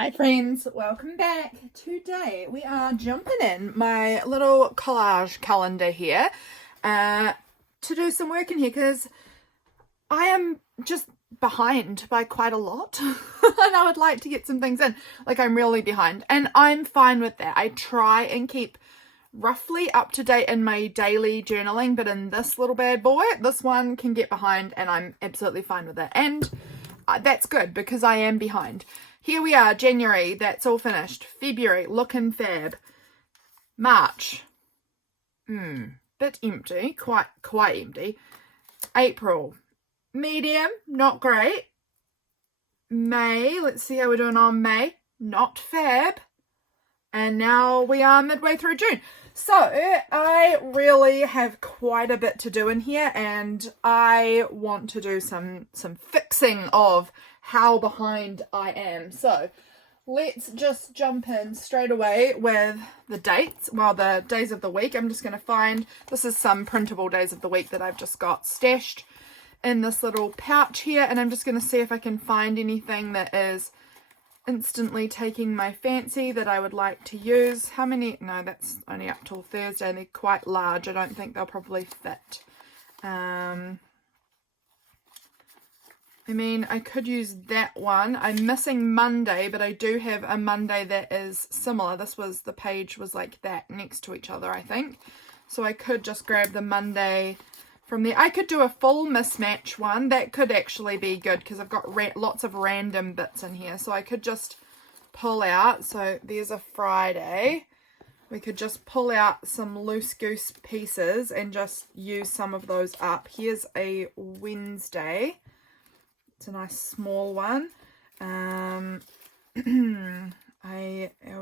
Hi friends, welcome back. Today we are jumping in my little collage calendar here to do some work in here because I am just behind by quite a lot and I would like to get some things in. Like, I'm really behind and I'm fine with that. I try and keep roughly up to date in my daily journaling, but in this little bad boy, this one can get behind and I'm absolutely fine with it. And that's good because I am behind. Here we are, January, that's all finished. February, looking fab. March, bit empty, quite empty. April, medium, not great. May, let's see how we're doing on May, not fab. And now we are midway through June. So I really have quite a bit to do in here, and I want to do some fixing of how behind I am. So let's just jump in straight away with the dates. Well, the days of the week. I'm just going to find, this is some printable days of the week that I've just got stashed in this little pouch here, and I'm just going to see if I can find anything that is instantly taking my fancy that I would like to use. How many? No, that's only up till Thursday and they're quite large. I don't think they'll probably fit. I mean, I could use that one. I'm missing Monday, but I do have a Monday that is similar. The page was like that next to each other, I think. So I could just grab the Monday from there. I could do a full mismatch one. That could actually be good because I've got lots of random bits in here. So I could just pull out. So there's a Friday. We could just pull out some loose goose pieces and just use some of those up. Here's a Wednesday. It's a nice small one. I'll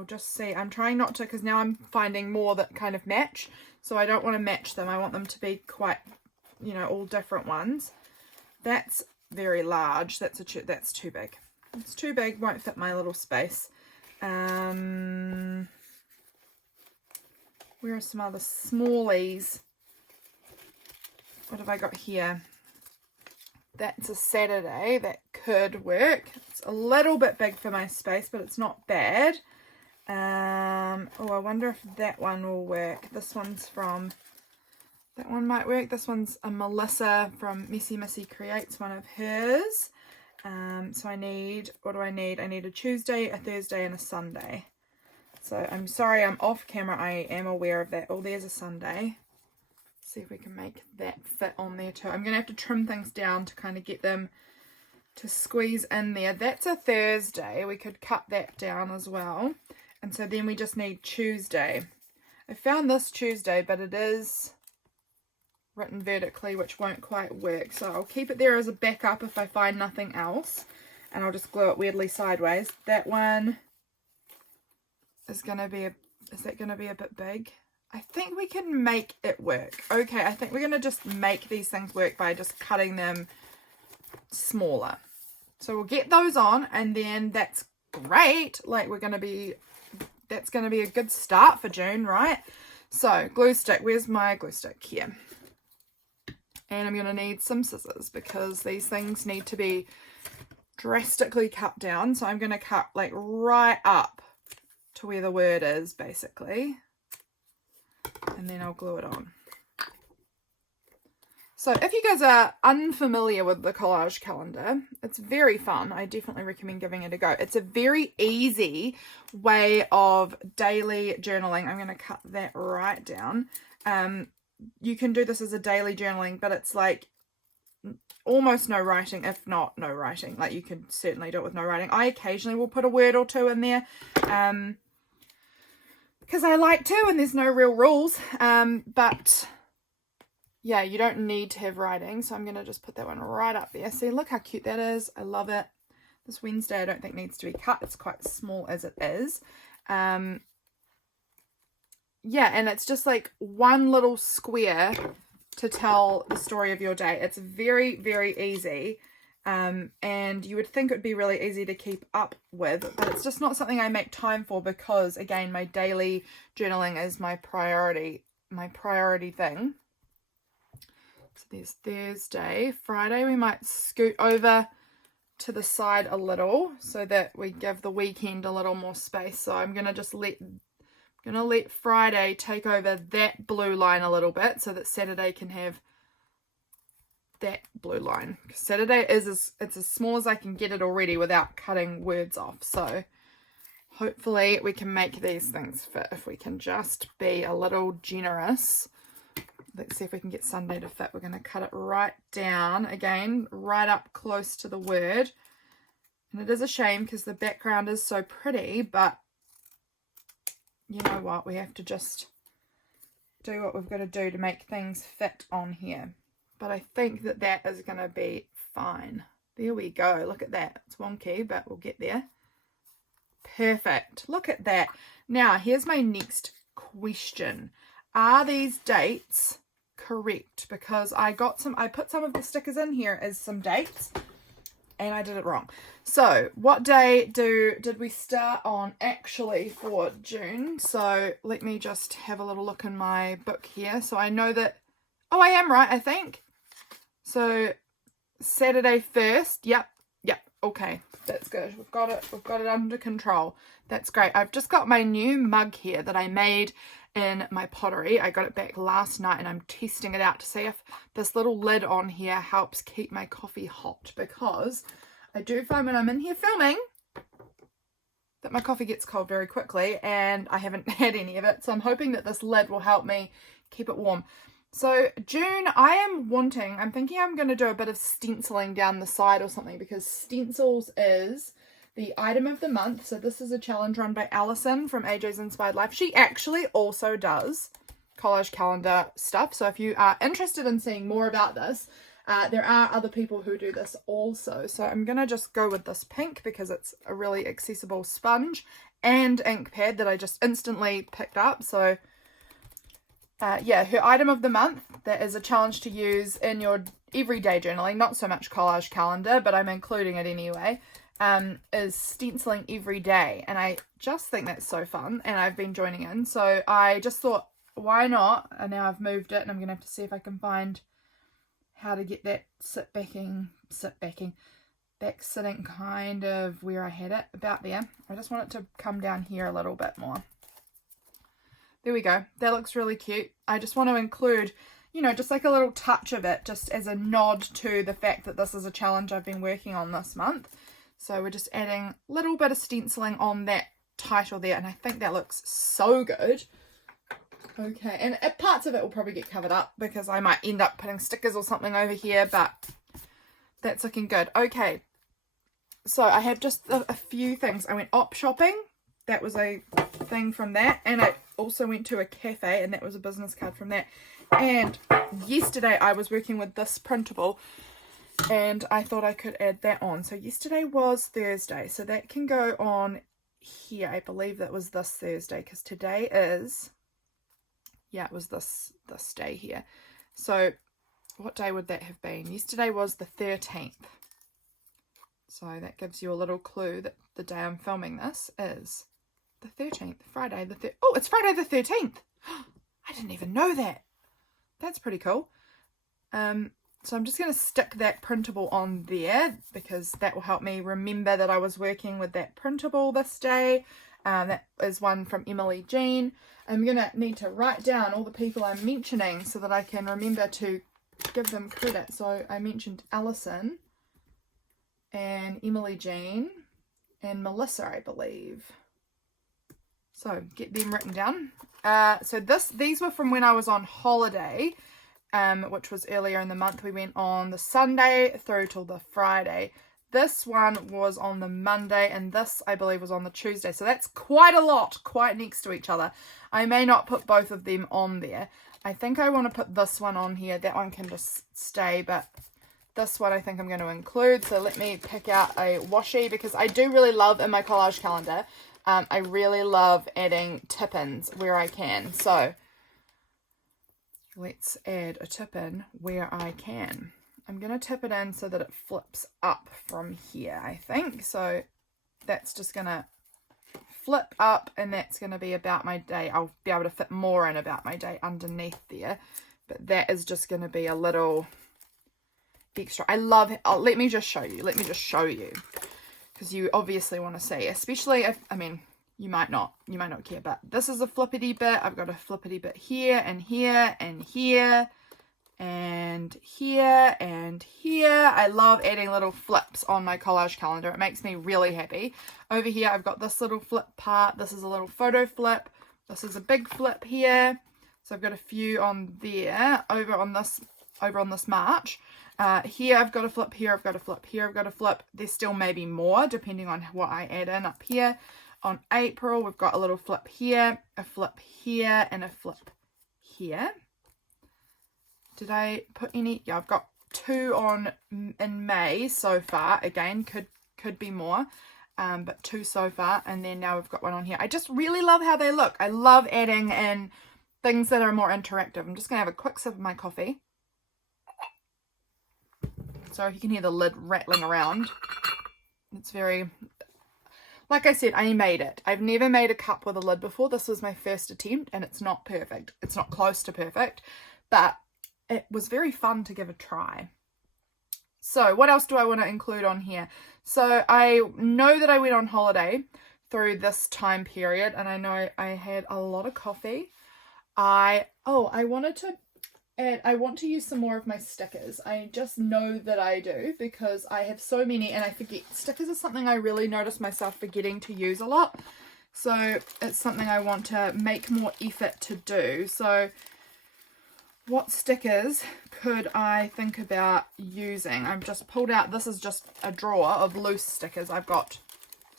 just see. I'm trying not to, because now I'm finding more that kind of match. So I don't want to match them. I want them to be quite, all different ones. That's very large. That's too big. It's too big. Won't fit my little space. Where are some other smallies? What have I got here? That's a Saturday. That could work. It's a little bit big for my space, but it's not bad. I wonder if that one will work. That one might work. This one's a Melissa from Messy Missy Creates, one of hers. So I need, what do I need? I need a Tuesday, a Thursday, and a Sunday. So I'm sorry, I'm off camera. I am aware of that. Oh, there's a Sunday. See if we can make that fit on there too. I'm going to have to trim things down to kind of get them to squeeze in there. That's a Thursday. We could cut that down as well. And so then we just need Tuesday. I found this Tuesday, but it is written vertically, which won't quite work. So I'll keep it there as a backup if I find nothing else. And I'll just glue it weirdly sideways. That one is going to be is that going to be a bit big? I think we can make it work. Okay, I think we're going to just make these things work by just cutting them smaller. So we'll get those on, and then that's great. Like, that's going to be a good start for June, right? So glue stick, where's my glue stick? Here. And I'm going to need some scissors because these things need to be drastically cut down. So I'm going to cut like right up to where the word is, basically. And then I'll glue it on. So if you guys are unfamiliar with the collage calendar, it's very fun. I definitely recommend giving it a go. It's a very easy way of daily journaling. I'm going to cut that right down. You can do this as a daily journaling, but it's like almost no writing, if not no writing. Like, you can certainly do it with no writing. I occasionally will put a word or two in there. Because I like to, and there's no real rules, but yeah, you don't need to have writing, so I'm going to just put that one right up there. See, look how cute that is. I love it. This Wednesday I don't think needs to be cut. It's quite small as it is. Yeah, and it's just like one little square to tell the story of your day. It's very, very easy. And you would think it would be really easy to keep up with, but it's just not something I make time for because, again, my daily journaling is my priority thing. So there's Thursday. Friday we might scoot over to the side a little so that we give the weekend a little more space. So I'm gonna just let Friday take over that blue line a little bit so that Saturday can have that blue line. Saturday it's as small as I can get it already without cutting words off. So hopefully we can make these things fit if we can just be a little generous. Let's see if we can get Sunday to fit. We're going to cut it right down again, right up close to the word. And it is a shame because the background is so pretty, but you know what? We have to just do what we've got to do to make things fit on here. But I think that that is going to be fine. There we go. Look at that. It's wonky, but we'll get there. Perfect. Look at that. Now, here's my next question. Are these dates correct? Because I put some of the stickers in here as some dates and I did it wrong. So what day did we start on actually for June? So let me just have a little look in my book here. So I know that, oh, I am right, I think. So Saturday 1st. Yep. Okay, that's good. We've got it under control. That's great. I've just got my new mug here that I made in my pottery. I got it back last night and I'm testing it out to see if this little lid on here helps keep my coffee hot, because I do find when I'm in here filming that my coffee gets cold very quickly and I haven't had any of it. So I'm hoping that this lid will help me keep it warm. So June, I'm thinking I'm going to do a bit of stenciling down the side or something, because stencils is the item of the month. So this is a challenge run by Allison from AJ's Inspired Life. She actually also does collage calendar stuff. So if you are interested in seeing more about this, there are other people who do this also. So I'm going to just go with this pink because it's a really accessible sponge and ink pad that I just instantly picked up. So yeah, her item of the month, that is a challenge to use in your everyday journaling, not so much collage calendar, but I'm including it anyway, is stenciling every day. And I just think that's so fun, and I've been joining in. So I just thought, why not? And now I've moved it and I'm going to have to see if I can find how to get that back sitting kind of where I had it, about there. I just want it to come down here a little bit more. There we go. That looks really cute. I just want to include, you know, just like a little touch of it, just as a nod to the fact that this is a challenge I've been working on this month. So we're just adding a little bit of stenciling on that title there, and I think that looks so good. Okay, and parts of it will probably get covered up because I might end up putting stickers or something over here, but that's looking good. Okay, so I have just a few things. I went op shopping. That was a thing from that, and I also went to a cafe, and that was a business card from that. And yesterday I was working with this printable, and I thought I could add that on. So yesterday was Thursday, so that can go on here. I believe that was this Thursday, because today is, yeah, it was this day here. So what day would that have been? Yesterday was the 13th. So that gives you a little clue that the day I'm filming this is the 13th, Friday the 13th. Oh, it's Friday the 13th. I didn't even know that. That's pretty cool. So I'm just going to stick that printable on there because that will help me remember that I was working with that printable this day. That is one from Emily Jean. I'm going to need to write down all the people I'm mentioning so that I can remember to give them credit. So I mentioned Allison and Emily Jean and Melissa, I believe. So get them written down. So these were from when I was on holiday, which was earlier in the month. We went on the Sunday through till the Friday. This one was on the Monday, and this, I believe, was on the Tuesday. So that's quite a lot, quite next to each other. I may not put both of them on there. I think I want to put this one on here. That one can just stay, but this one I think I'm going to include. So let me pick out a washi, because I do really love in my collage calendar, I really love adding tip-ins where I can. So let's add a tip-in where I can. I'm going to tip it in so that it flips up from here, I think. So that's just going to flip up, and that's going to be about my day. I'll be able to fit more in about my day underneath there. But that is just going to be a little extra. I love it. Oh, let me just show you. Because you obviously want to see, especially if, I mean, you might not care, but this is a flippity bit. I've got a flippity bit here and here and here and here and here. I love adding little flips on my collage calendar. It makes me really happy. Over here, I've got this little flip part. This is a little photo flip. This is a big flip here. So I've got a few on there. Over on this March. Here I've got a flip, here I've got a flip, here I've got a flip. There's still maybe more depending on what I add in up here. On April, we've got a little flip here, a flip here, and a flip here. Did I put any? Yeah, I've got 2 on in May so far. Again, could be more, but 2 so far. And then now we've got one on here. I just really love how they look. I love adding in things that are more interactive. I'm just going to have a quick sip of my coffee. Sorry if you can hear the lid rattling around. It's very... Like I said, I made it. I've never made a cup with a lid before. This was my first attempt and it's not perfect. It's not close to perfect, but it was very fun to give a try. So what else do I want to include on here? So I know that I went on holiday through this time period and I know I had a lot of coffee. I want to use some more of my stickers. I just know that I do because I have so many and I forget. Stickers are something I really notice myself forgetting to use a lot. So it's something I want to make more effort to do. So what stickers could I think about using? I've just pulled out, this is just a drawer of loose stickers. I've got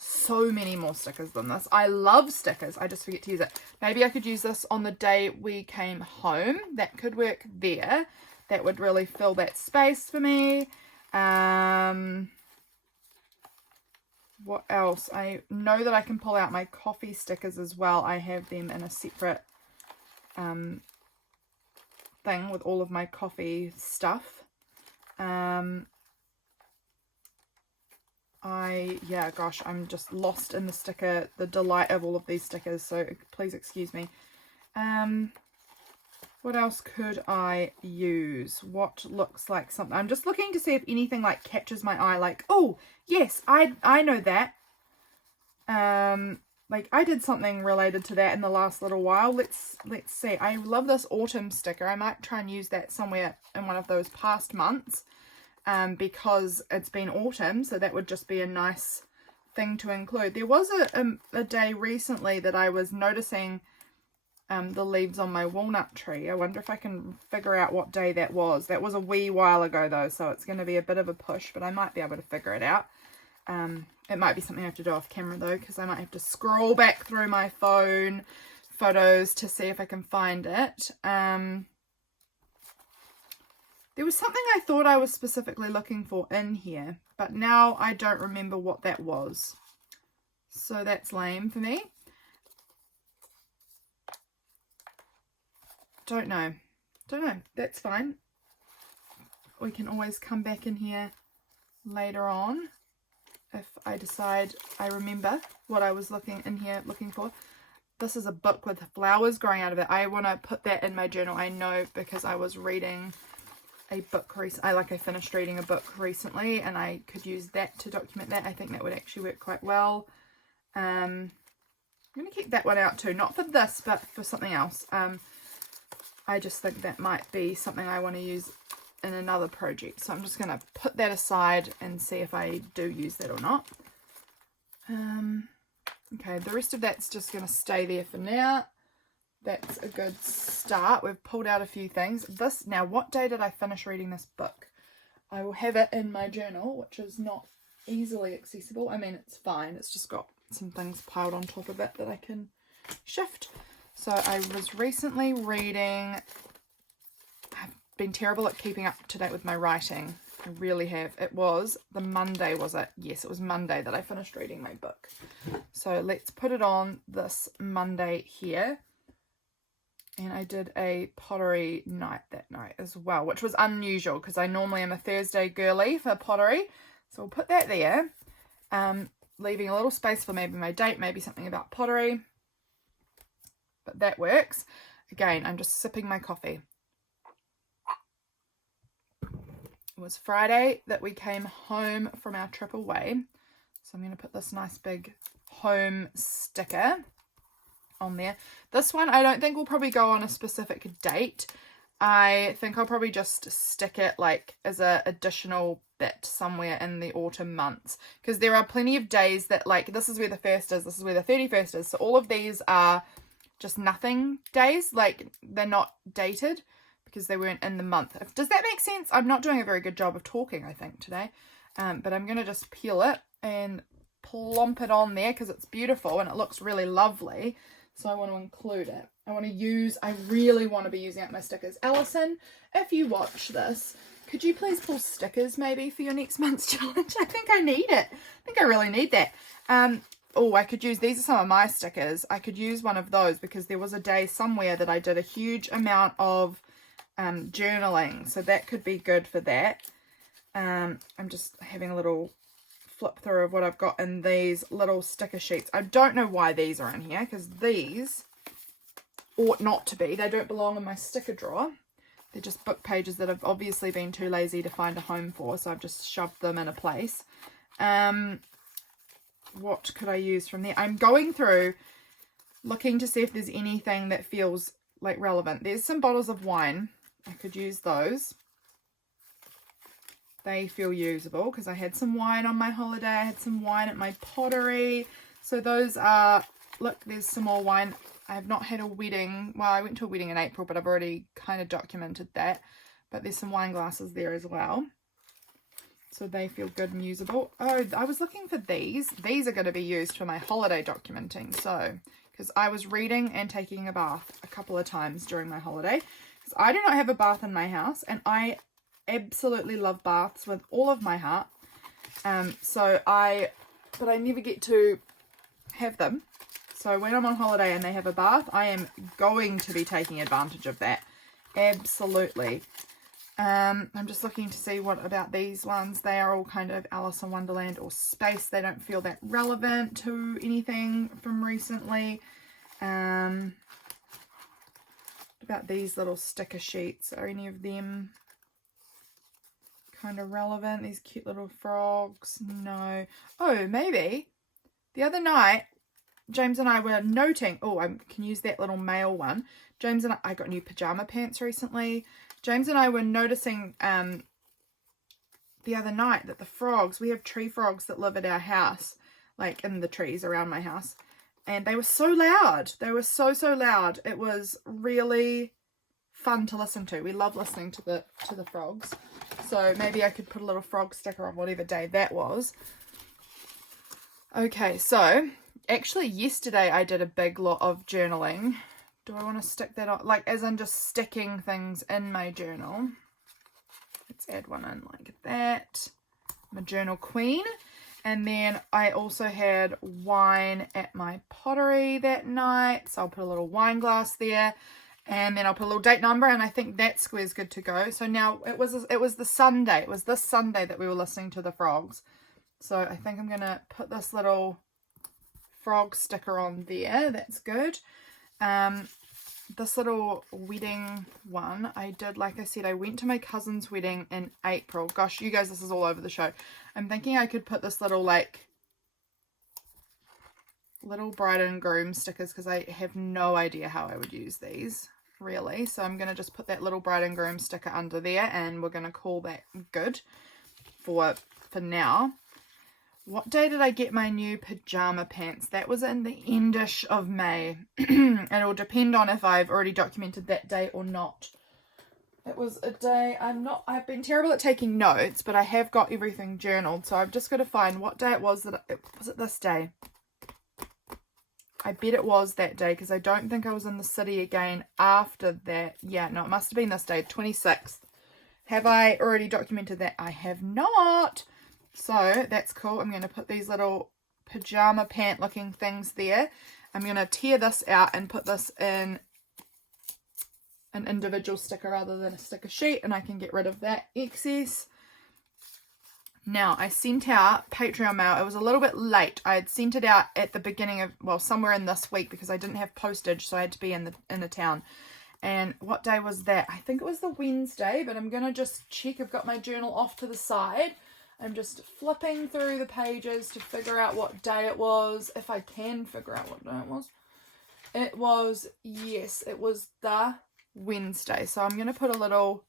so many more stickers than this. I love stickers. I just forget to use it. Maybe I could use this on the day we came home. That could work there. That would really fill that space for me. What else? I know that I can pull out my coffee stickers as well. I have them in a separate thing with all of my coffee stuff. Yeah, gosh, I'm just lost in the delight of all of these stickers, so please excuse me. What else could I use? What looks like something? I'm just looking to see if anything like catches my eye, like, oh, yes, I know that. Like I did something related to that in the last little while. Let's see. I love this autumn sticker. I might try and use that somewhere in one of those past months. Because it's been autumn, so that would just be a nice thing to include. There was a day recently that I was noticing the leaves on my walnut tree. I wonder if I can figure out what day that was. That was a wee while ago though, so it's going to be a bit of a push, but I might be able to figure it out. It might be something I have to do off camera though, because I might have to scroll back through my phone photos to see if I can find it. There was something I thought I was specifically looking for in here, but now I don't remember what that was. So that's lame for me. Don't know. That's fine. We can always come back in here later on if I decide I remember what I was looking for. This is a book with flowers growing out of it. I want to put that in my journal. I know because I was reading a book I finished reading a book recently and I could use that to document that. I think that would actually work quite well. I'm going to keep that one out too, not for this but for something else. I just think that might be something I want to use in another project, so I'm just going to put that aside and see if I do use that or not. Okay, the rest of that's just going to stay there for now. That's a good start. We've pulled out a few things. Now, what day did I finish reading this book? I will have it in my journal, which is not easily accessible. I mean, it's fine. It's just got some things piled on top of it that I can shift. So I was recently reading... I've been terrible at keeping up to date with my writing. I really have. It was the Monday, was it? Yes, it was Monday that I finished reading my book. So let's put it on this Monday here. And I did a pottery night that night as well, which was unusual because I normally am a Thursday girly for pottery. So we'll put that there, leaving a little space for maybe my date, maybe something about pottery. But that works. Again, I'm just sipping my coffee. It was Friday that we came home from our trip away. So I'm going to put this nice big home sticker on there. This one I don't think will probably go on a specific date. I think I'll probably just stick it like as a additional bit somewhere in the autumn months, because there are plenty of days that, like, this is where the 1st is, this is where the 31st is, so all of these are just nothing days, like they're not dated because they weren't in the month. Does that make sense? I'm not doing a very good job of talking, I think, today, but I'm gonna just peel it and plump it on there because it's beautiful and it looks really lovely. So I want to include it. I really want to be using up my stickers. Allison, if you watch this, could you please pull stickers maybe for your next month's challenge? I think I need it. I think I really need that. Oh, I could use, these are some of my stickers. I could use one of those because there was a day somewhere that I did a huge amount of journaling. So that could be good for that. I'm just having a little flip through of what I've got in these little sticker sheets. I don't know why these are in here, because these ought not to be. They don't belong in my sticker drawer. They're just book pages that I've obviously been too lazy to find a home for, so I've just shoved them in a place. What could I use from there? I'm going through looking to see if there's anything that feels like relevant. There's some bottles of wine. I could use those. They feel usable because I had some wine on my holiday. I had some wine at my pottery. So those are, look, there's some more wine. I have not had a wedding. Well, I went to a wedding in April, but I've already kind of documented that. But there's some wine glasses there as well. So they feel good and usable. Oh, I was looking for these. These are going to be used for my holiday documenting. So, because I was reading and taking a bath a couple of times during my holiday. Because I do not have a bath in my house, and I absolutely love baths with all of my heart. But I never get to have them. So when I'm on holiday and they have a bath, I am going to be taking advantage of that. Absolutely. I'm just looking to see what about these ones. They are all kind of Alice in Wonderland or space. They don't feel that relevant to anything from recently. About these little sticker sheets. Are any of them kind of relevant? These cute little frogs? No. Oh, maybe. The other night, James and I were noting, oh, I can use that little male one. James and I got new pajama pants recently. James and I were noticing the other night that the frogs, we have tree frogs that live at our house, like in the trees around my house. And they were so loud. They were so loud. It was really fun to listen to. We love listening to the frogs. So maybe I could put a little frog sticker on whatever day that was. Okay, so actually yesterday I did a big lot of journaling. Do I want to stick that on? Like, as in just sticking things in my journal. Let's add one in like that. I'm a journal queen. And then I also had wine at my pottery that night. So I'll put a little wine glass there. And then I'll put a little date number, and I think that square's good to go. So now it was the Sunday. It was this Sunday that we were listening to the frogs. So I think I'm going to put this little frog sticker on there. That's good. This little wedding one I did, like I said, I went to my cousin's wedding in April. Gosh, you guys, this is all over the show. I'm thinking I could put this little, like, little bride and groom stickers, because I have no idea how I would use these, really. So I'm going to just put that little bride and groom sticker under there, and we're going to call that good for now. What day did I get my new pajama pants? That was in the endish of May. It'll depend on if I've already documented that day or not. It was a day, I've been terrible at taking notes, but I have got everything journaled. So I've just got to find what day it was was it this day? I bet it was that day, because I don't think I was in the city again after that. Yeah, no, it must have been this day, 26th. Have I already documented that? I have not. So that's cool. I'm going to put these little pajama pant looking things there. I'm going to tear this out and put this in an individual sticker rather than a sticker sheet, and I can get rid of that excess. Now, I sent out Patreon mail. It was a little bit late. I had sent it out at the beginning of, well, somewhere in this week, because I didn't have postage, so I had to be in the town. And what day was that? I think it was the Wednesday, but I'm going to just check. I've got my journal off to the side. I'm just flipping through the pages to figure out what day it was, if I can figure out what day it was. It was, yes, it was the Wednesday. So I'm going to put a little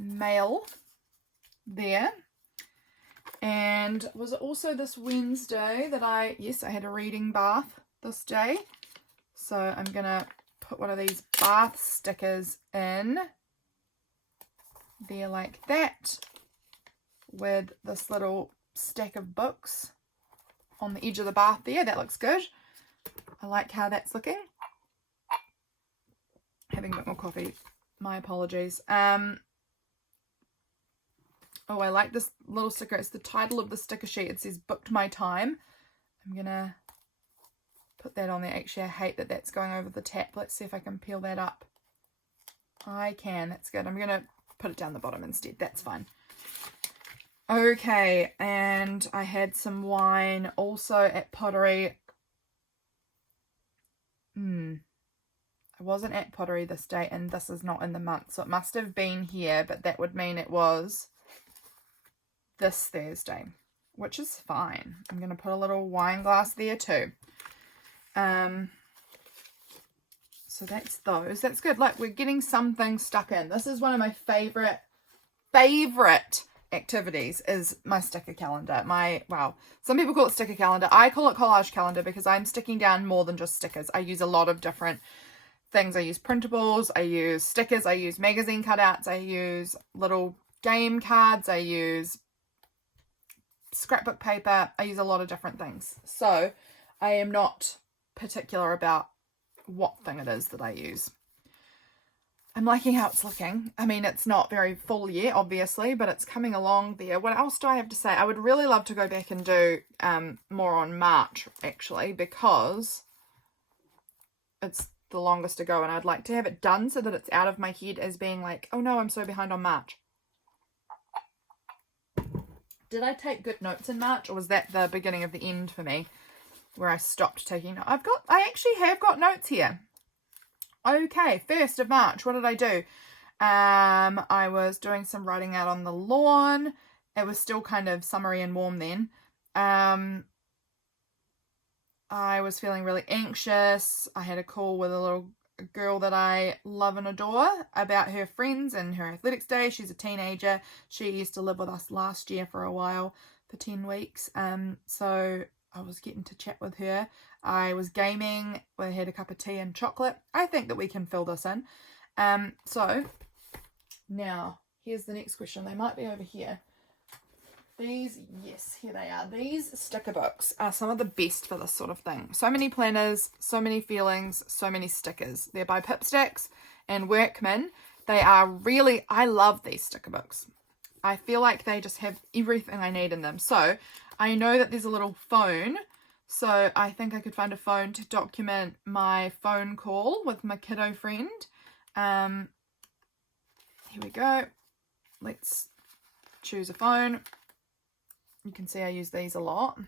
mail there. And was it also this Wednesday that yes, I had a reading bath this day. So I'm going to put one of these bath stickers in there like that, with this little stack of books on the edge of the bath there. That looks good. I like how that's looking. Having a bit more coffee. My apologies. Oh, I like this little sticker. It's the title of the sticker sheet. It says booked my time. I'm going to put that on there. Actually, I hate that that's going over the tap. Let's see if I can peel that up. I can. That's good. I'm going to put it down the bottom instead. That's fine. Okay, and I had some wine also at Pottery. I wasn't at Pottery this day, and this is not in the month, so it must have been here, but that would mean it was this Thursday, which is fine. I'm going to put a little wine glass there too. So that's those. That's good. Look, we're getting something stuck in. This is one of my favorite activities, is my sticker calendar. Well, some people call it sticker calendar. I call it collage calendar because I'm sticking down more than just stickers. I use a lot of different things. I use printables, I use stickers, I use magazine cutouts, I use little game cards, I use scrapbook paper, I use a lot of different things. So I am not particular about what thing it is that I use. I'm liking how it's looking. I mean, it's not very full yet, obviously, but it's coming along there. What else do I have to say? I would really love to go back and do more on March, actually, because it's the longest to go, and I'd like to have it done so that it's out of my head as being like, oh no, I'm so behind on March. Did I take good notes in March, or was that the beginning of the end for me, where I stopped taking notes? I actually have got notes here. Okay, 1st of March, what did I do? I was doing some writing out on the lawn. It was still kind of summery and warm then. I was feeling really anxious. I had a call with a little girl that I love and adore about her friends and her athletics day. She's a teenager. She used to live with us last year for a while, for 10 weeks. So I was getting to chat with her. I was gaming. We had a cup of tea and chocolate. I think that we can fill this in. So now here's the next question. They might be over here. These, yes, here they are. These sticker books are some of the best for this sort of thing. So many planners, so many feelings, so many stickers. They're by Pipstacks and Workman. They are really, I love these sticker books. I feel like they just have everything I need in them. So I know that there's a little phone. So I think I could find a phone to document my phone call with my kiddo friend. Here we go. Let's choose a phone. You can see I use these a lot.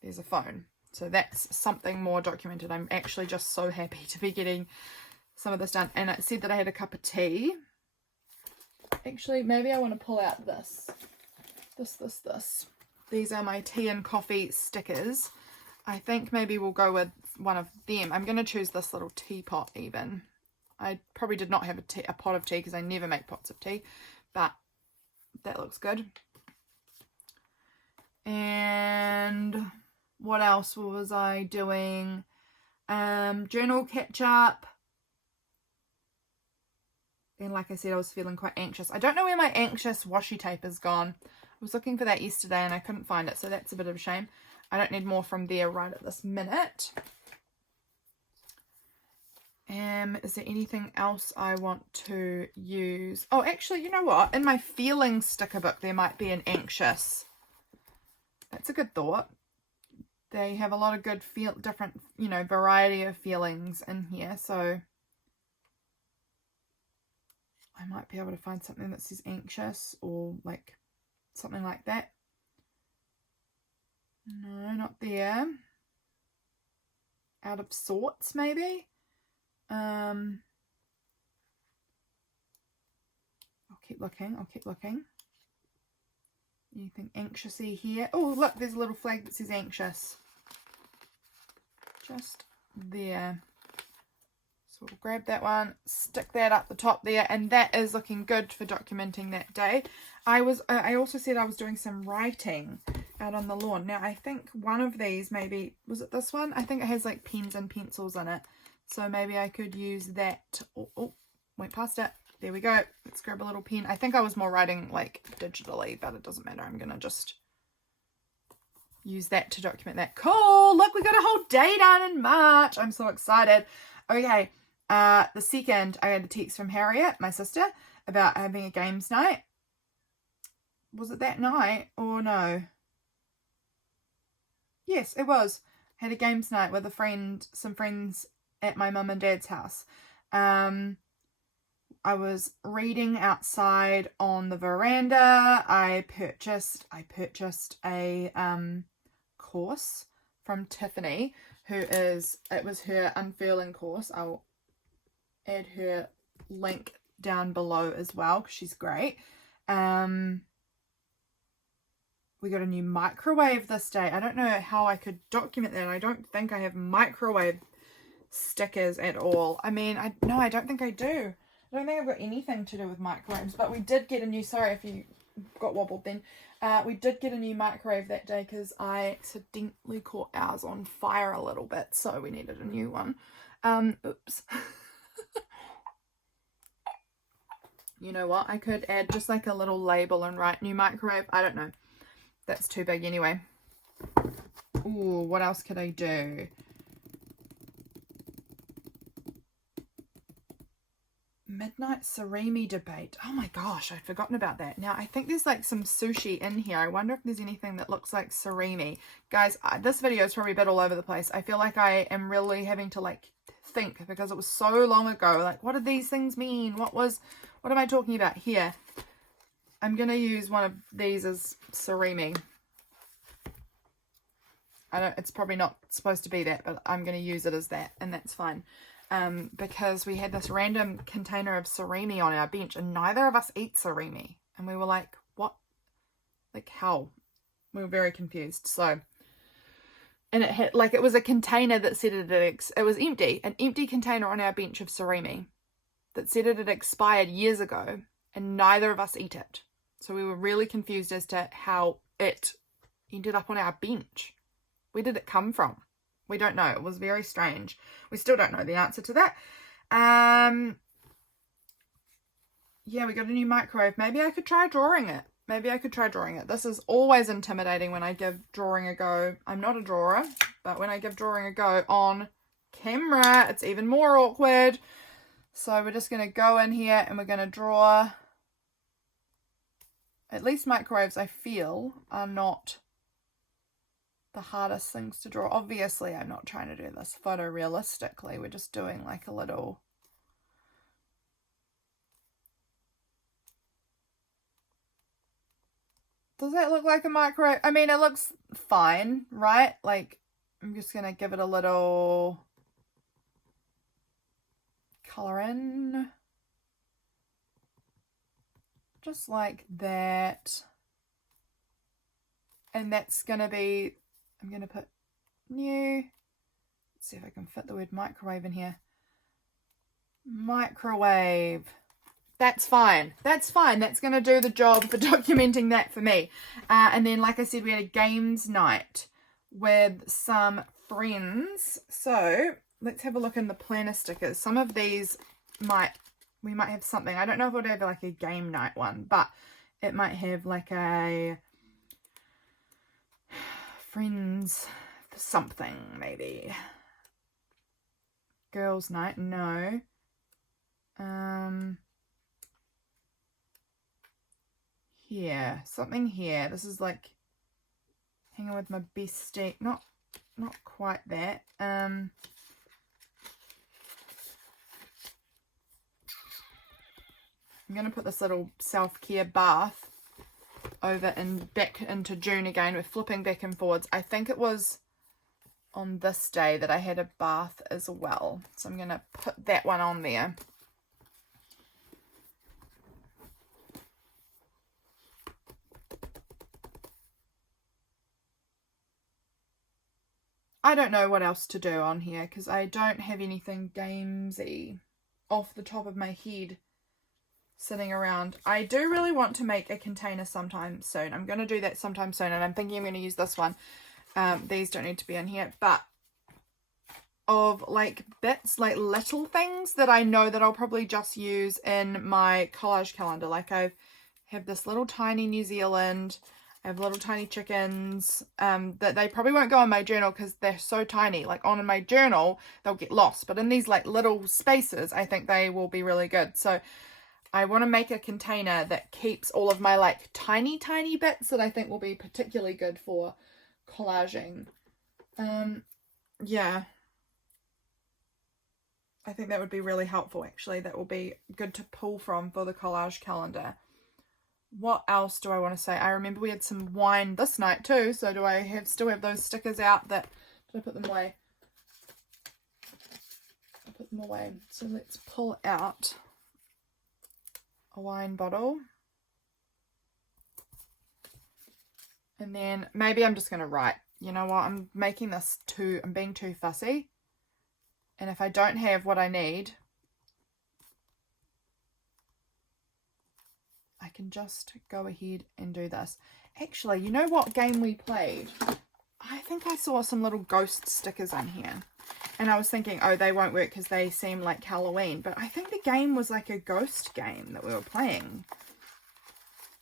There's a phone. So that's something more documented. I'm actually just so happy to be getting some of this done. And it said that I had a cup of tea. Actually, maybe I want to pull out this. This. These are my tea and coffee stickers. I think maybe we'll go with one of them. I'm going to choose this little teapot even. I probably did not have a pot of tea because I never make pots of tea. But that looks good. And what else was I doing? Journal catch up. And like I said, I was feeling quite anxious. I don't know where my anxious washi tape is gone. I was looking for that yesterday and I couldn't find it, so that's a bit of a shame. I don't need more from there right at this minute. Is there anything else I want to use? Oh, actually, you know what? In my feelings sticker book, there might be an anxious. That's a good thought. They have a lot of good different, variety of feelings in here. So I might be able to find something that says anxious or like something like that. No, not there. out of sorts, maybe. I'll keep looking. I'll keep looking. Anything anxiousy here? Oh, look, there's a little flag that says anxious. Just there. So we'll grab that one, stick that up the top there, and that is looking good for documenting that day. I also said I was doing some writing out on the lawn. Now I think one of these, maybe, was it this one? I think it has like pens and pencils in it. So maybe I could use that. Oh, went past it. There we go. Let's grab a little pen. I think I was more writing like digitally, but it doesn't matter. I'm going to just use that to document that. Cool. Look, we got a whole day done in March. I'm so excited. Okay. The second, I had a text from Harriet, my sister, about having a games night. Was it that night or no? Yes, it was. Had a games night with some friends at my mum and dad's house. I was reading outside on the veranda. I purchased a course from Tiffany, it was her unfurling course. I'll add her link down below as well because she's great. We got a new microwave this day. I don't know how I could document that. I don't think I have microwave stickers at all. I mean, no, I don't think I do. I don't think I've got anything to do with microwaves, but we did get a new, sorry if you got wobbled then. We did get a new microwave that day because I accidentally caught ours on fire a little bit, so we needed a new one. Oops. You know what? I could add just like a little label and write new microwave. I don't know. That's too big anyway. Ooh, what else could I do? Midnight surimi debate. Oh my gosh, I'd forgotten about that. Now, I think there's like some sushi in here. I wonder if there's anything that looks like surimi. Guys, this video is probably a bit all over the place. I feel like I am really having to like think because it was so long ago. Like, what did these things mean? What am I talking about here? I'm going to use one of these as surimi. It's probably not supposed to be that, but I'm going to use it as that, and that's fine. Because we had this random container of surimi on our bench, and neither of us eat surimi. And we were like, what? Like, how? We were very confused. So, and it had, like, it was a container that said it was empty. An empty container on our bench of surimi that said it had expired years ago, and neither of us eat it. So we were really confused as to how it ended up on our bench. Where did it come from? We don't know. It was very strange. We still don't know the answer to that. Yeah, we got a new microwave. Maybe I could try drawing it. This is always intimidating when I give drawing a go. I'm not a drawer, but when I give drawing a go on camera, it's even more awkward. So we're just going to go in here and we're going to draw. At least microwaves, I feel, are not the hardest things to draw. Obviously, I'm not trying to do this photorealistically. We're just doing like a little... Does that look like a microwave? I mean, it looks fine, right? Like, I'm just going to give it a little color in. Just like that. And that's going to be... I'm going to put new. Let's see if I can fit the word microwave in here. Microwave. That's fine. That's fine. That's going to do the job for documenting that for me. And then, like I said, we had a games night with some friends. So let's have a look in the planner stickers. Some of these we might have something. I don't know if it would have like a game night one, but it might have like a friends something, maybe. Girls night, no. Here, something here. This is like hanging with my bestie. Not quite that. I'm gonna put this little self-care bath over and back into June again. We're flipping back and forwards. I think it was on this day that I had a bath as well. So I'm going to put that one on there. I don't know what else to do on here because I don't have anything gamesy off the top of my head sitting around. I do really want to make a container sometime soon. I'm going to do that sometime soon, and I'm thinking I'm going to use this one. These don't need to be in here, but of like bits, like little things that I know that I'll probably just use in my collage calendar. Like I have this little tiny New Zealand, I have little tiny chickens that they probably won't go on my journal because they're so tiny. Like on my journal, they'll get lost. But in these like little spaces, I think they will be really good. So I want to make a container that keeps all of my like tiny bits that I think will be particularly good for collaging. Yeah. I think that would be really helpful actually. That will be good to pull from for the collage calendar. What else do I want to say? I remember we had some wine this night too. So do I still have those stickers out that... Did I put them away? I put them away. So let's pull out a wine bottle. And then maybe I'm just going to write. You know what? I'm being too fussy. And if I don't have what I need, I can just go ahead and do this. Actually, you know what game we played? I think I saw some little ghost stickers in here. And I was thinking, oh, they won't work because they seem like Halloween. But I think the game was like a ghost game that we were playing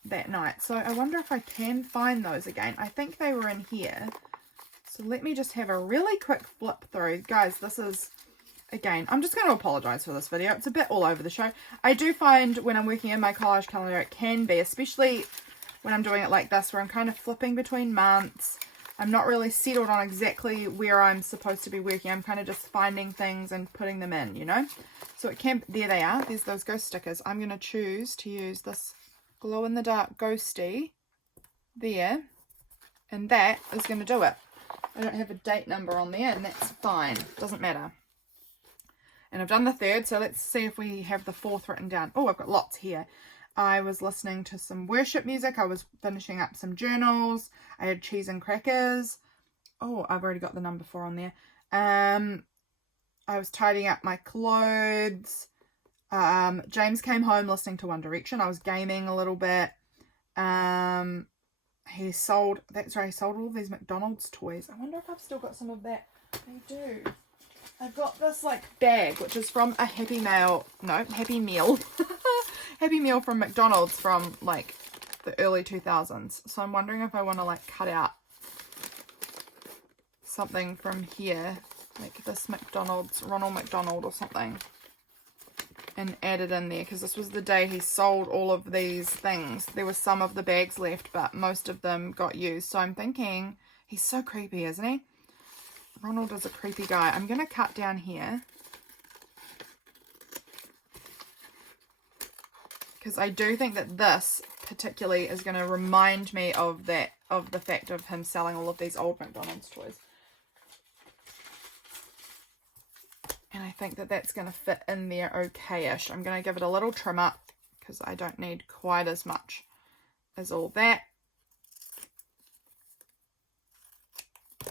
that night. So I wonder if I can find those again. I think they were in here. So let me just have a really quick flip through. Guys, this is... Again, I'm just going to apologise for this video. It's a bit all over the show. I do find when I'm working in my collage calendar, it can be, especially when I'm doing it like this, where I'm kind of flipping between months. I'm not really settled on exactly where I'm supposed to be working. I'm kind of just finding things and putting them in, you know. So it can, there they are. There's those ghost stickers. I'm going to choose to use this glow-in-the-dark ghosty there. And that is going to do it. I don't have a date number on there, and that's fine. Doesn't matter. And I've done the third, so let's see if we have the fourth written down. Oh, I've got lots here. I was listening to some worship music. I was finishing up some journals. I had cheese and crackers. Oh, I've already got the number 4 on there. I was tidying up my clothes. James came home listening to One Direction. I was gaming a little bit. He sold all these McDonald's toys. I wonder if I've still got some of that. I do. I've got this like bag, which is from a Happy Meal. Happy Meal from McDonald's from like the early 2000s. So I'm wondering if I want to like cut out something from here, like this McDonald's, Ronald McDonald or something, and add it in there, because this was the day he sold all of these things. There were some of the bags left, but most of them got used. So I'm thinking, he's so creepy, isn't he? Ronald is a creepy guy. I'm going to cut down here, because I do think that this particularly is going to remind me of the fact of him selling all of these old McDonald's toys. And I think that that's going to fit in there okay-ish. I'm going to give it a little trim up because I don't need quite as much as all that.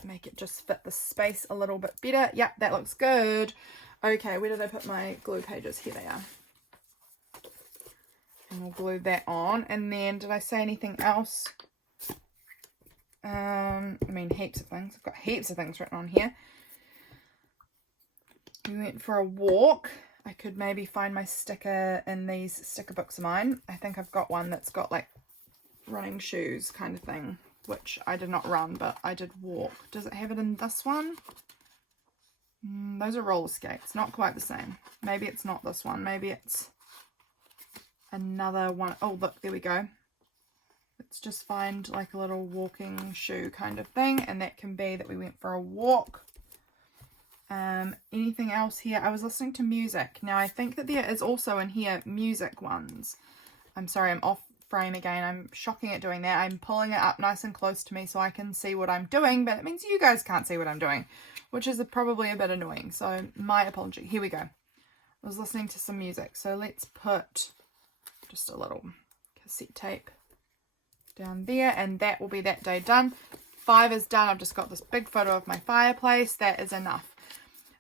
Make it just fit the space a little bit better. Yep, that looks good. Okay, where did I put my glue pages? Here they are. And we'll glue that on. And then, did I say anything else? I mean, heaps of things. I've got heaps of things written on here. We went for a walk. I could maybe find my sticker in these sticker books of mine. I think I've got one that's got like running shoes kind of thing, which I did not run, but I did walk. Does it have it in this one? Those are roller skates. Not quite the same. Maybe it's not this one. Maybe it's another one. Oh, look, there we go. Let's just find like a little walking shoe kind of thing, and that can be that we went for a walk. Anything else here? I was listening to music. Now, I think that there is also in here music ones. I'm sorry, I'm off frame again. I'm shocking at doing that. I'm pulling it up nice and close to me so I can see what I'm doing, but it means you guys can't see what I'm doing, which is probably a bit annoying. So my apology. Here we go. I was listening to some music. So let's put just a little cassette tape down there, and that will be that day done. 5 is done. I've just got this big photo of my fireplace. That is enough.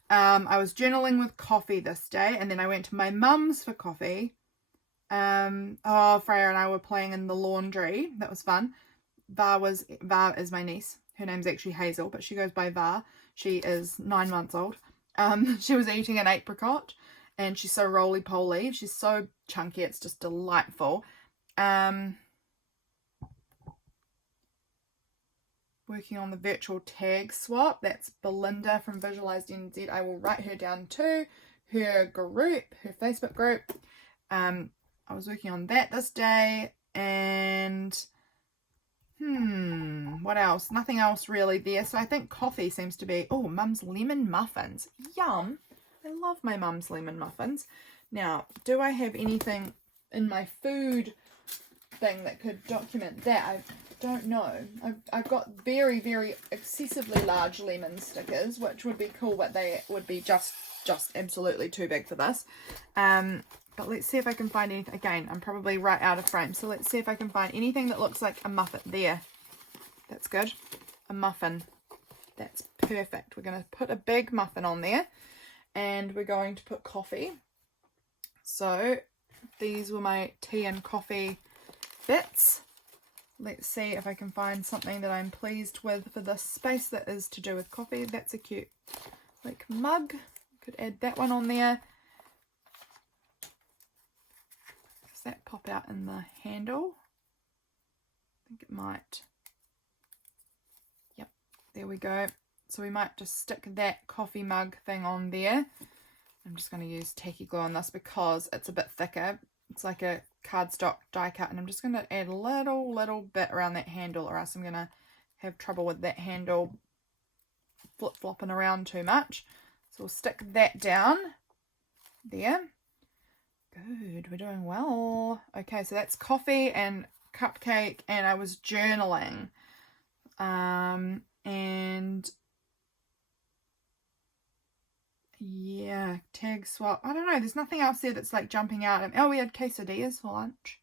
I was journaling with coffee this day, and then I went to my mum's for coffee. Freya and I were playing in the laundry. That was fun. Va is my niece. Her name's actually Hazel, but she goes by Va. She is 9 months old. She was eating an apricot, and she's so roly-poly. She's so chunky. It's just delightful. Working on the virtual tag swap. That's Belinda from Visualized NZ. I will write her down too. Her group, her Facebook group. I was working on that this day, and what else? Nothing else really there. So I think coffee seems to be, oh, Mum's lemon muffins. Yum. I love my Mum's lemon muffins. Now, do I have anything in my food thing that could document that? I don't know. I've got very, very excessively large lemon stickers, which would be cool, but they would be just absolutely too big for this. But let's see if I can find anything. Again, I'm probably right out of frame, so let's see if I can find anything that looks like a muffin. There. That's good. A muffin. That's perfect. We're going to put a big muffin on there, and we're going to put coffee. So these were my tea and coffee bits. Let's see if I can find something that I'm pleased with for this space that is to do with coffee. That's a cute like mug. Could add that one on there. Does that pop out in the handle? I think it might. Yep, there we go. So we might just stick that coffee mug thing on there. I'm just going to use tacky glue on this because it's a bit thicker. It's like a cardstock die cut, and I'm just going to add a little bit around that handle, or else I'm going to have trouble with that handle flip-flopping around too much. So we'll stick that down there. Good, we're doing well. Okay, so that's coffee and cupcake, and I was journaling. And yeah, tag swap. I don't know, there's nothing else there that's like jumping out. Oh, we had quesadillas for lunch.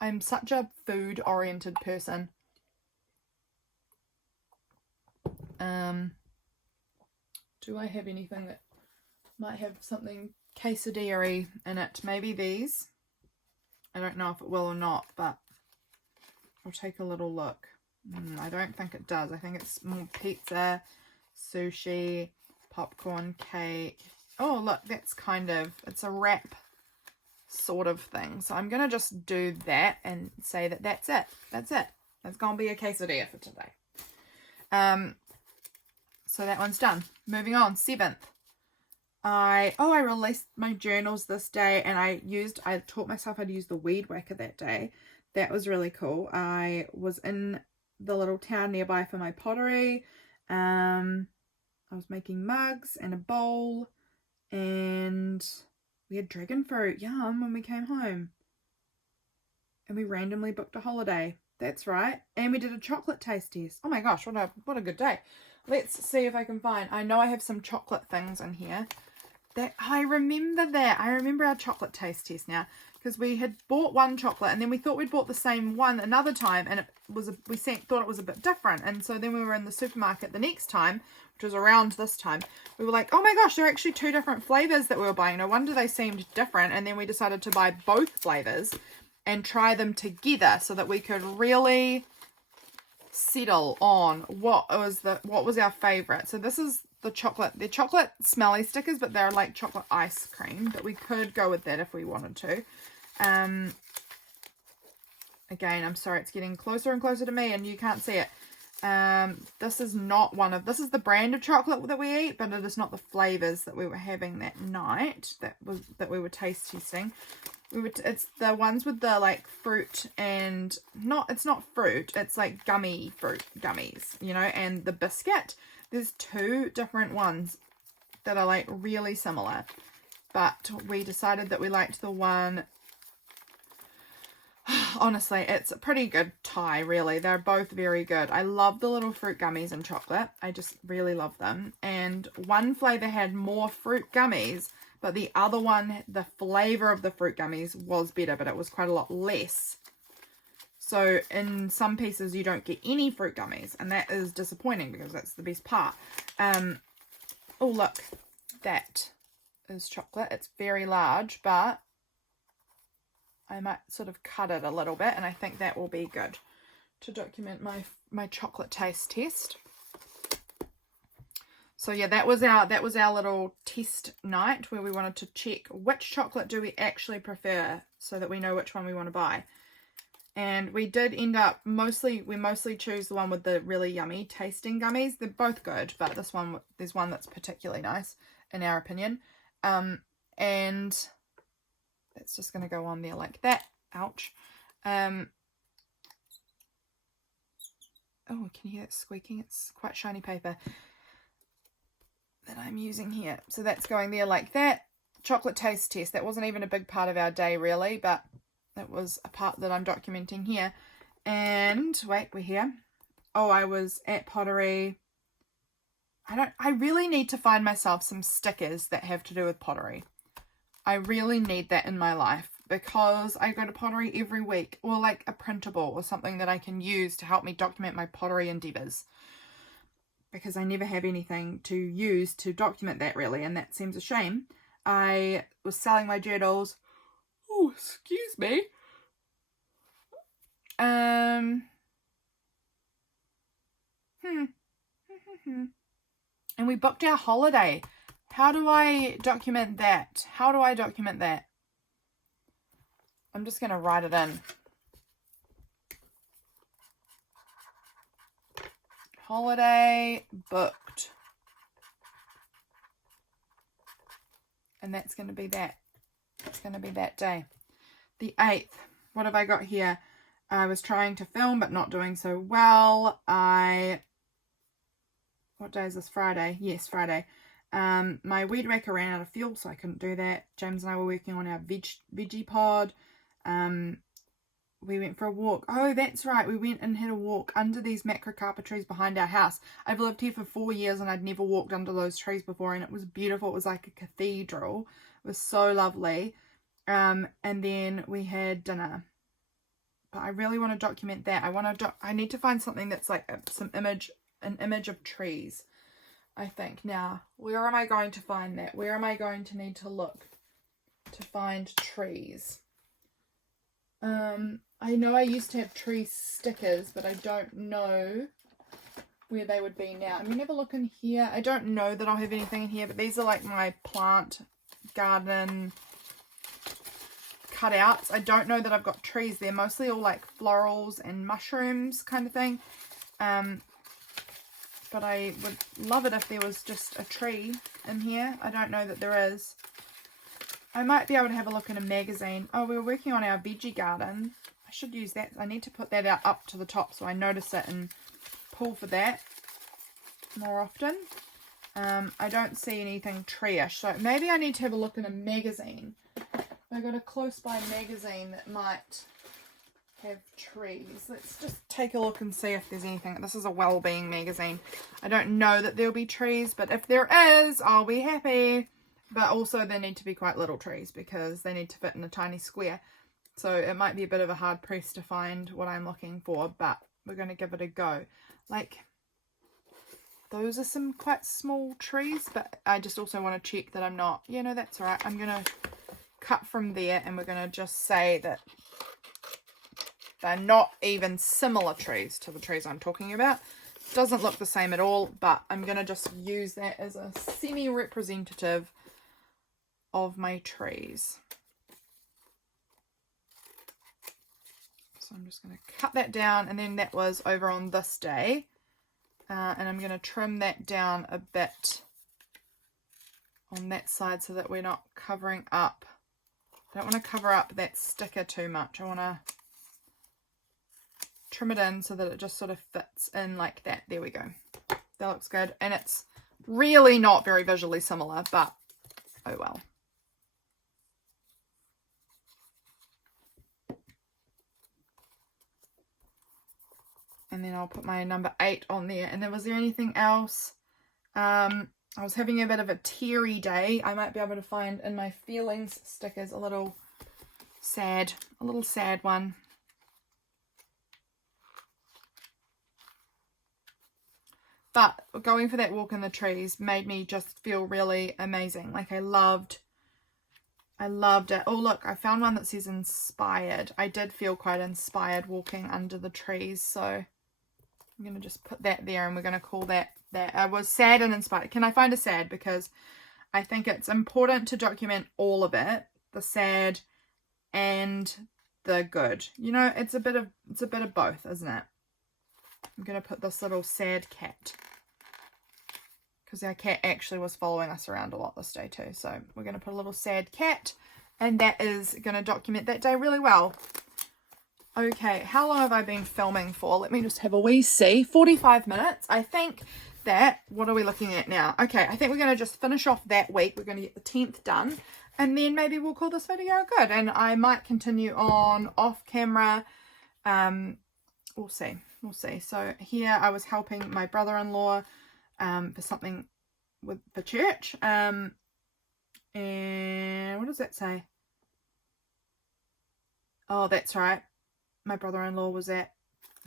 I'm such a food oriented person. Do I have anything that might have something quesadilla-y in it? Maybe these. I don't know if it will or not, but I'll take a little look. I don't think it does. I think it's more pizza, sushi, popcorn, cake. Oh, look, that's kind of, it's a wrap sort of thing. So I'm going to just do that and say that that's it. That's it. That's going to be a quesadilla for today. So that one's done. Moving on, 7th. I released my journals this day, and I taught myself how to use the weed whacker that day. That was really cool. I was in the little town nearby for my pottery. I was making mugs and a bowl, and we had dragon fruit, yum, when we came home. And we randomly booked a holiday. That's right. And we did a chocolate taste test. Oh my gosh, what a good day. Let's see if I can find, I know I have some chocolate things in here. I remember that. I remember our chocolate taste test now, because we had bought one chocolate, and then we thought we'd bought the same one another time, and we thought it was a bit different. And so then we were in the supermarket the next time, which was around this time. We were like, oh my gosh, there are actually 2 different flavors that we were buying. No wonder they seemed different. And then we decided to buy both flavors and try them together so that we could really settle on what was our favorite. So this is the chocolate. They're chocolate smelly stickers, but they're like chocolate ice cream, but we could go with that if we wanted to. Again, I'm sorry, it's getting closer and closer to me and you can't see it. This is the brand of chocolate that we eat, but it is not the flavors that we were having that night that we were taste testing. It's the ones with the like fruit and it's not fruit, it's like gummy fruit gummies, and the biscuit. There's 2 different ones that are like really similar, but we decided that we liked the one Honestly, it's a pretty good tie, really. They're both very good. I love the little fruit gummies and chocolate. I just really love them. And one flavour had more fruit gummies, but the other one, the flavour of the fruit gummies was better, but it was quite a lot less. So in some pieces, you don't get any fruit gummies, and that is disappointing because that's the best part. Oh, look, that is chocolate. It's very large, but I might sort of cut it a little bit, and I think that will be good to document my chocolate taste test. So yeah, that was our little test night where we wanted to check which chocolate do we actually prefer so that we know which one we want to buy. And we did end up we mostly choose the one with the really yummy tasting gummies. They're both good, but there's one that's particularly nice in our opinion. And it's just going to go on there like that. Ouch. Oh, can you hear that squeaking? It's quite shiny paper that I'm using here. So that's going there like that. Chocolate taste test. That wasn't even a big part of our day really, but it was a part that I'm documenting here. And wait, we're here. Oh, I was at pottery. I really need to find myself some stickers that have to do with pottery. I really need that in my life because I go to pottery every week, or like a printable or something that I can use to help me document my pottery endeavors, because I never have anything to use to document that really, and that seems a shame. I was selling my journals. Oh, excuse me. And we booked our holiday. How do I document that? How do I document that? I'm just going to write it in. Holiday booked. And that's going to be that. It's going to be that day. The 8th. What have I got here? I was trying to film but not doing so well. What day is this? Friday? Yes, Friday. My weed whacker ran out of fuel, so I couldn't do that. James and I were working on our veggie pod. We went for a walk. Oh, that's right. We went and had a walk under these macrocarpa trees behind our house. I've lived here for 4 years and I'd never walked under those trees before, and it was beautiful. It was like a cathedral. It was so lovely. And then we had dinner. But I really want to document that. I need to find something that's like an image of trees, I think. Now, where am I going to find that? Where am I going to need to look to find trees? I know I used to have tree stickers, but I don't know where they would be now. I'm going to have a look in here. I don't know that I'll have anything in here, but these are like my plant garden cutouts. I don't know that I've got trees there. Mostly all like florals and mushrooms kind of thing. But I would love it if there was just a tree in here. I don't know that there is. I might be able to have a look in a magazine. Oh, we were working on our veggie garden. I should use that. I need to put that out up to the top so I notice it and pull for that more often. I don't see anything tree-ish, so maybe I need to have a look in a magazine. I got a close by magazine that might have trees. Let's just take a look and see if there's anything. This is a well-being magazine. I don't know that there'll be trees, but if there is, I'll be happy. But also they need to be quite little trees because they need to fit in a tiny square. So it might be a bit of a hard press to find what I'm looking for, but we're going to give it a go. Like, those are some quite small trees, but I just also want to check that I'm not, that's all right. I'm going to cut from there, and we're going to just say that they're not even similar trees to the trees I'm talking about. Doesn't look the same at all, but I'm going to just use that as a semi-representative of my trees. So I'm just going to cut that down, and then that was over on this day. And I'm going to trim that down a bit on that side so that we're not covering up. I don't want to cover up that sticker too much. I want to trim it in so that it just sort of fits in like that. There we go. That looks good. And it's really not very visually similar, but oh well. And then I'll put my number 8 on there. And then was there anything else? I was having a bit of a teary day. I might be able to find in my feelings stickers a little sad one. But going for that walk in the trees made me just feel really amazing. Like I loved it. Oh look, I found one that says inspired. I did feel quite inspired walking under the trees, so I'm going to just put that there, and we're going to call that. I was sad and inspired. Can I find a sad? Because I think it's important to document all of it, the sad and the good. You know, it's a bit of both, isn't it? I'm going to put this little sad cat, because our cat actually was following us around a lot this day too. So we're going to put a little sad cat, and that is going to document that day really well. Okay, how long have I been filming for? Let me just have a wee see. 45 minutes. I think that, what are we looking at now? Okay, I think we're going to just finish off that week. We're going to get the 10th done, and then maybe we'll call this video good. And I might continue on off camera. We'll see. We'll see. So here I was helping my brother-in-law for something for church. And what does that say? Oh, that's right. My brother-in-law was at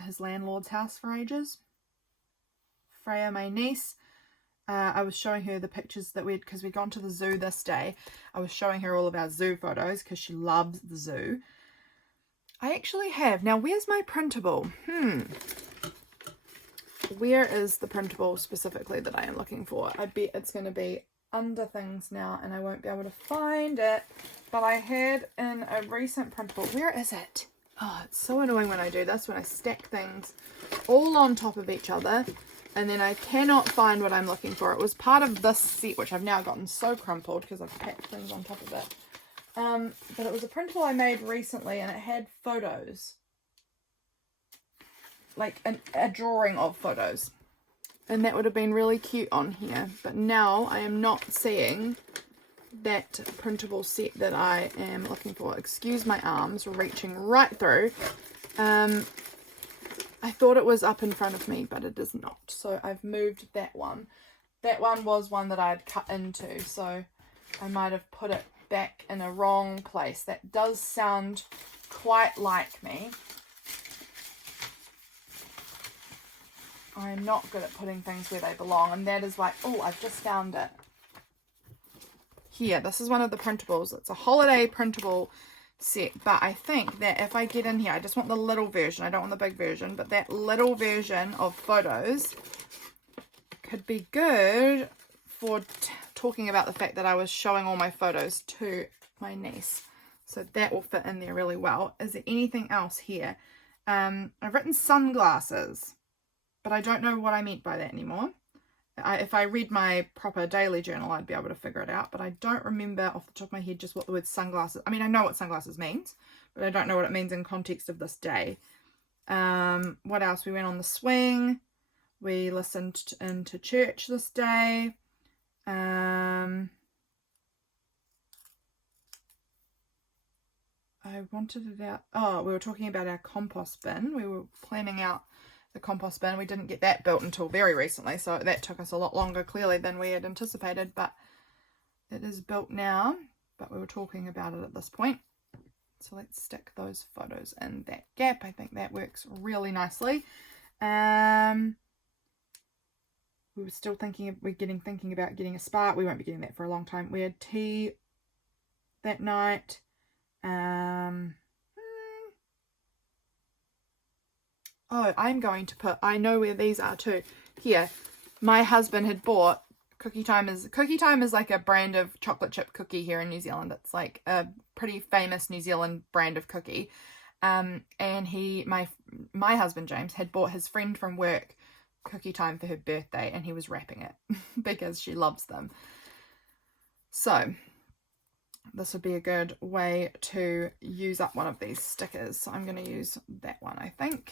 his landlord's house for ages. Freya, my niece, I was showing her the pictures that because we'd gone to the zoo this day. I was showing her all of our zoo photos because she loves the zoo. I actually have. Now, where's my printable? Where is the printable specifically that I am looking for? I bet it's going to be under things now, and I won't be able to find it. But I had in a recent printable. Where is it? Oh, it's so annoying when I do this, when I stack things all on top of each other, and then I cannot find what I'm looking for. It was part of this set, which I've now gotten so crumpled because I've packed things on top of it. But it was a printable I made recently, and it had photos. Like a drawing of photos. And that would have been really cute on here. But now I am not seeing that printable set that I am looking for. Excuse my arms reaching right through. I thought it was up in front of me, but it is not. So I've moved that one. That one was one that I had cut into, so I might have put it back in a wrong place. That does sound quite like me. I'm not good at putting things where they belong, and that is why, oh, I've just found it. Here, this is one of the printables. It's a holiday printable set, but I think that if I get in here, I just want the little version. I don't want the big version, but that little version of photos could be good for talking about the fact that I was showing all my photos to my niece. So that will fit in there really well. Is there anything else here? I've written sunglasses, but I don't know what I meant by that anymore. If I read my proper daily journal, I'd be able to figure it out, but I don't remember off the top of my head just what the word sunglasses, I mean, I know what sunglasses means, but I don't know what it means in context of this day. What else? We went on the swing. We listened into church this day. I wanted it out. Oh, we were talking about our compost bin. We were planning out the compost bin. We didn't get that built until very recently, so that took us a lot longer clearly than we had anticipated, but it is built now. But we were talking about it at this point, so let's stick those photos in that gap. I think that works really nicely. We were still thinking about getting a spa. We won't be getting that for a long time. We had tea that night. Oh, I'm going to put, I know where these are too. Here, my husband had bought Cookie Time is like a brand of chocolate chip cookie here in New Zealand. It's like a pretty famous New Zealand brand of cookie. And my husband James had bought his friend from work Cookie Time for her birthday, and he was wrapping it because she loves them. So this would be a good way to use up one of these stickers. So I'm going to use that one, I think,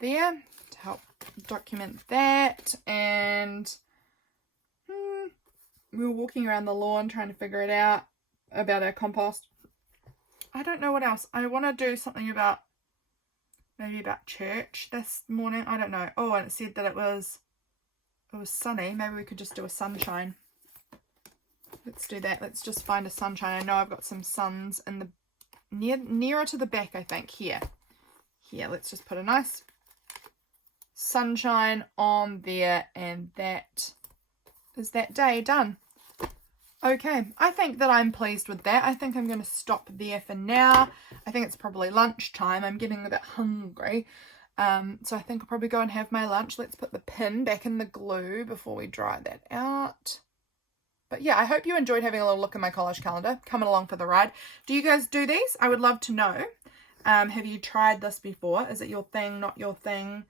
there to help document that. And we were walking around the lawn trying to figure it out about our compost. I don't know what else. I want to do something about maybe about church this morning. I don't know. Oh, and it said that it was sunny. Maybe we could just do a sunshine. Let's do that. Let's just find a sunshine. I know I've got some suns in the nearer to the back, I think. Here, let's just put a nice sunshine on there, and that is that day done. Okay, I think that I'm pleased with that. I think I'm going to stop there for now. I think it's probably lunchtime. I'm getting a bit hungry. So I think I'll probably go and have my lunch. Let's put the pin back in the glue before we dry that out. But yeah, I hope you enjoyed having a little look at my collage calendar, coming along for the ride. Do you guys do these? I would love to know. Have you tried this before? Is it your thing, not your thing?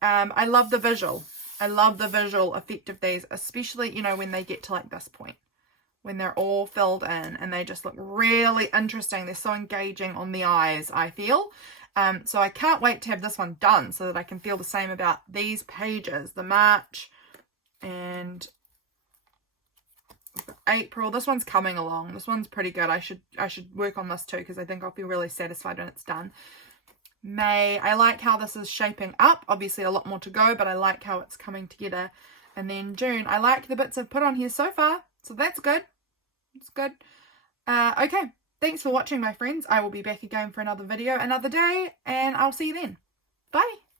I love the visual. I love the visual effect of these, especially, you know, when they get to like this point, when they're all filled in and they just look really interesting. They're so engaging on the eyes, I feel. So I can't wait to have this one done so that I can feel the same about these pages, the March and April. This one's coming along. This one's pretty good. I should work on this too, because I think I'll feel really satisfied when it's done. May, I like how this is shaping up. Obviously a lot more to go, but I like how it's coming together. And then June, I like the bits I've put on here so far, so that's good. It's good. Okay, thanks for watching, my friends. I will be back again for another video another day, and I'll see you then. Bye.